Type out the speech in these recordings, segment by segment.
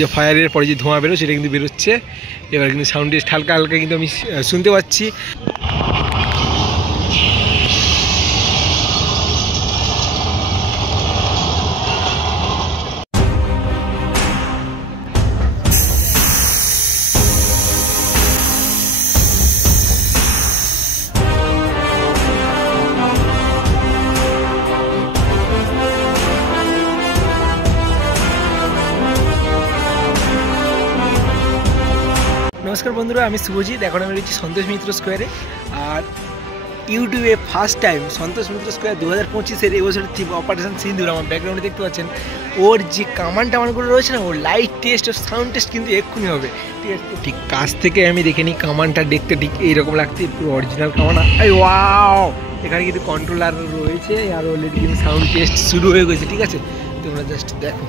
যে ফায়ারের পরে যে ধোঁয়া বেরো সেটা কিন্তু বেরোচ্ছে। এবার কিন্তু সাউন্ড টেস্ট হালকা হালকা কিন্তু আমি শুনতে পাচ্ছি। নমস্কার বন্ধুরা, আমি শুভজিৎ। এখন আমি রয়েছি সন্তোষ মিত্র স্কোয়ারে। আর ইউটিউবে first time Santosh Mitra square 2025-এর এবছরের থিম অপারেশন সিন্দুর। আমার ব্যাকগ্রাউন্ডে দেখতে পাচ্ছেন ওর যে কামান টামানগুলো রয়েছে না, ওর লাইট টেস্ট ও সাউন্ড টেস্ট কিন্তু এক্ষুনি হবে। ঠিক আছে, ঠিক কাছ থেকে আমি দেখে নিই। কামানটা দেখতে ঠিক এইরকম লাগছে, পুরো অরিজিনাল কামান। ওয়াও, এখানে কিন্তু কন্ট্রোলার রয়েছে আর অলরেডি কিন্তু সাউন্ড টেস্ট শুরু হয়ে গেছে। ঠিক আছে, তোমরা জাস্ট দেখো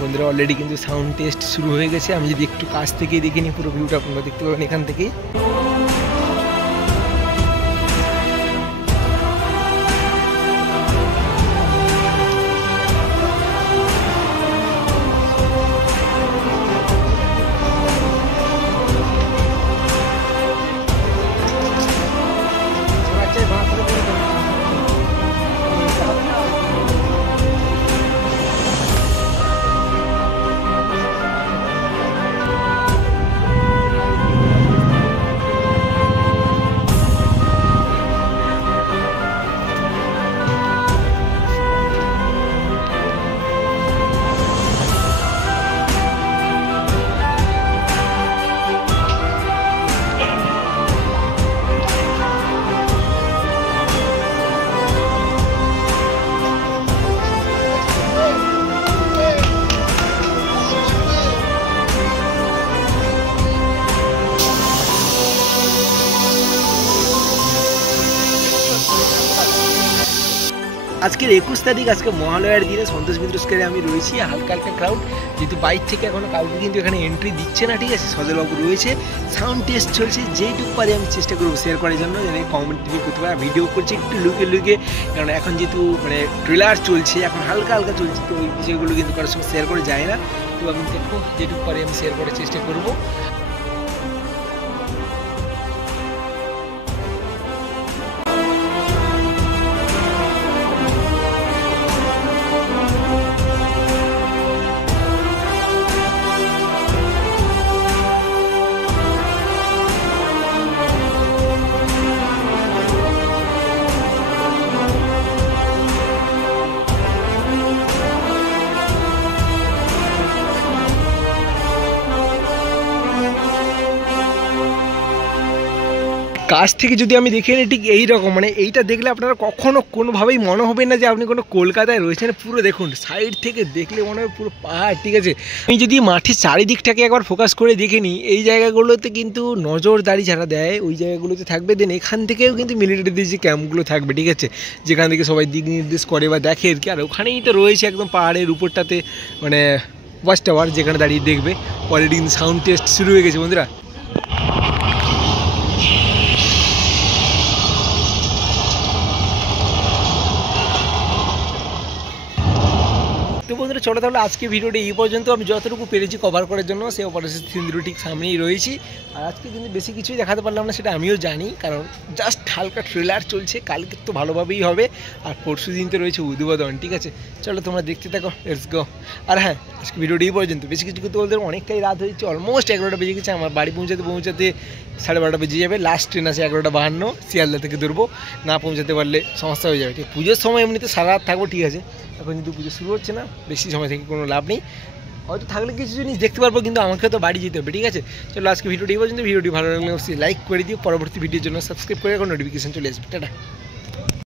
বন্ধুরা, অলরেডি কিন্তু সাউন্ড টেস্ট শুরু হয়ে গেছে। আমি যদি একটু কাছ থেকে দেখে নিই, পুরো ভিউটা আপনারা দেখতে পাবেন এখান থেকে। আজকের 21 তারিখ, আজকে মহালয়ার দিনে সন্তোষ মিত্র স্কোয়ারে আমি রয়েছি। হালকা হালকা ক্রাউড, যেহেতু বাইক থেকে এখনো কাউকে কিন্তু এখানে এন্ট্রি দিচ্ছে না। ঠিক আছে, সজলবাবু রয়েছে, সাউন্ড টেস্ট চলছে। যেইটুকু পারি আমি চেষ্টা করবো শেয়ার করার জন্য, যেন কমেন্ট করতে পারি। ভিডিও করছি একটু লুকে লুকে, কারণ এখন যেহেতু মানে ট্রেলার চলছে, এখন হালকা হালকা চলছে, তো ওই বিষয়গুলো কিন্তু কারোর সঙ্গে শেয়ার করা যায় না। তো আমি দেখবো যেটুকু পারি আমি শেয়ার করার চেষ্টা করবো। কাছ থেকে যদি আমি দেখে নিই, ঠিক এই রকম, মানে এইটা দেখলে আপনারা কখনো কোনোভাবেই মনে হবে না যে আপনি কোনো কলকাতায় রয়েছেন। পুরো দেখুন, সাইড থেকে দেখলে মনে হবে পুরো পাহাড়। ঠিক আছে, আমি যদি মাঠের চারিদিকটাকে একবার ফোকাস করে দেখে নিই, এই জায়গাগুলোতে কিন্তু নজরদারি যারা দেয় ওই জায়গাগুলোতে থাকবে। দেন এখান থেকেও কিন্তু মিলিটারিদের যে ক্যাম্পগুলো থাকবে, ঠিক আছে, যেখান থেকে সবাই দিক নির্দেশ করে বা দেখে আর কি। আর ওখানেই তো রয়েছে একদম পাহাড়ের উপরটাতে মানে ওয়াচ টাওয়ার, যেখানে দাঁড়িয়ে দেখবে। অলরেডি কিন্তু সাউন্ড টেস্ট শুরু হয়ে গেছে বন্ধুরা। তো বন্ধুরা চলো তাহলে আজকে ভিডিওটা এই পর্যন্ত। আমি যতটুকু পেরেছি কভার করার জন্য সেই অপারেশন সিন্দুর ঠিক সামনেই রয়েছি। আর আজকে কিন্তু বেশি কিছুই দেখাতে পারলাম না, সেটা আমিও জানি, কারণ জাস্ট হালকা ট্রেলার চলছে। কালকে তো ভালোভাবেই হবে, আর পরশু দিন তো রয়েছে উদ্বোধন। ঠিক আছে, চলো তোমরা দেখতে থাকো, লেটস গো। আর হ্যাঁ, আজকে ভিডিওটা এই পর্যন্ত। বেশি কিছু করতে বলতে অনেকটাই রাত হয়েছে, অলমোস্ট 11টা বেজে গেছে। আমার বাড়ি পৌঁছাতে 12:30 বেজে যাবে। লাস্ট ট্রেন আছে 11:52, শিয়ালদা থেকে ধরবো। না পৌঁছাতে পারলে সমস্যা হয়ে যাবে। ঠিক পুজোর সময় এমনিতে সারা রাত থাকবো, ঠিক আছে। এখন কিন্তু পুজো শুরু হচ্ছে না, বেশি সময় থেকে কোনো লাভ নেই। হয়তো থাকলে কিছু জিনিস দেখতে পারবো, কিন্তু আমাকে তো বাড়ি যেতে হবে। ঠিক আছে, চলো আজকে ভিডিওটি এই পর্যন্ত। ভিডিওটি ভালো লাগলে অবশ্যই লাইক করে দিও। পরবর্তী ভিডিওর জন্য সাবস্ক্রাইব করে এখন নোটিফিকেশন চলে আসবে। টাটা।